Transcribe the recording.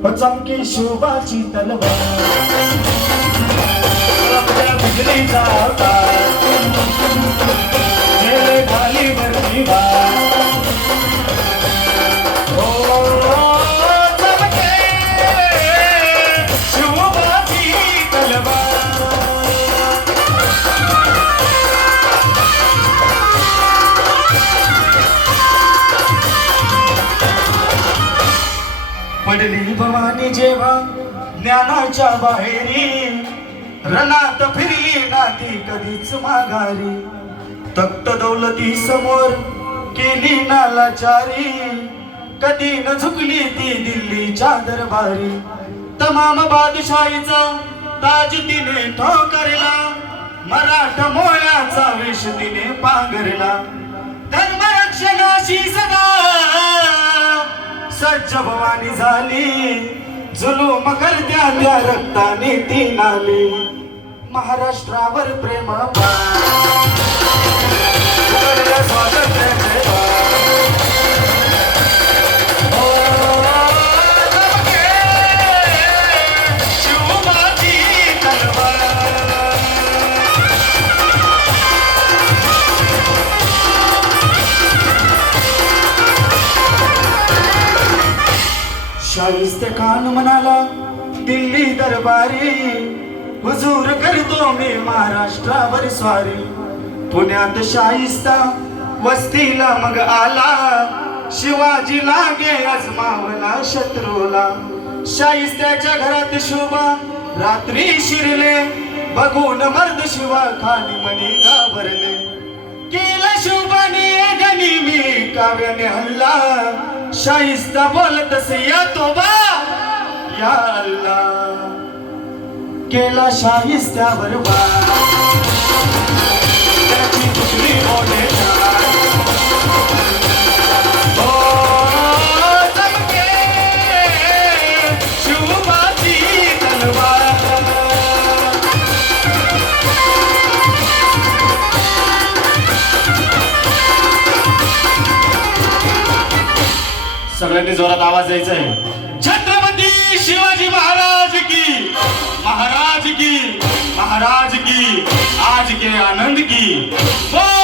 चमकी शोभाची तलवार आपल्या बिजलीचा अवतार गेले ढालीवरती वार चमके शोभाची तलवार पडली भवानी जेव्हा ज्ञानाच्या बाहेरी रणात फिरली ना ती कधीच माघारी तख्त दौलती समोर केली ना लाचारी कधी न झुकली ती दिल्लीच्या दरबारी तमाम बादशाहीचा ताज तिने ठोकरला मराठा मोळ्याचा वेश तिने पांघरला धर्मरक्षणाशी सदा सज्ज भवानी झाली जुलूम करत्या त्या रक्ताने ती नाली महाराष्ट्रावर प्रेम शाहिस्ते खान म्हणाला दिल्ली दरबारी हुजूर करतो मी महाराष्ट्रावर स्वारी पुण्यात शाहिस्ता वस्तीला मग आला शिवाजी लागे आजमावला शत्रूला शाहिस्त्याच्या घरात शोभा रात्री शिरले बघून मर्द शिवा खानी मनी घाबरले केला शोभाने गणी मी काव्याने हल्ला शाहिस्ता बोलतस या तोबा या अल्लाह केला शाहिस्त्यावर वार त्याची दुसरी मोठे चमके शोभाची तलवार सगळ्यांनी जोरात आवाज द्यायचा आहे छत्रपती शिवाजी महाराज की महाराज की महाराज की आज के आनंद की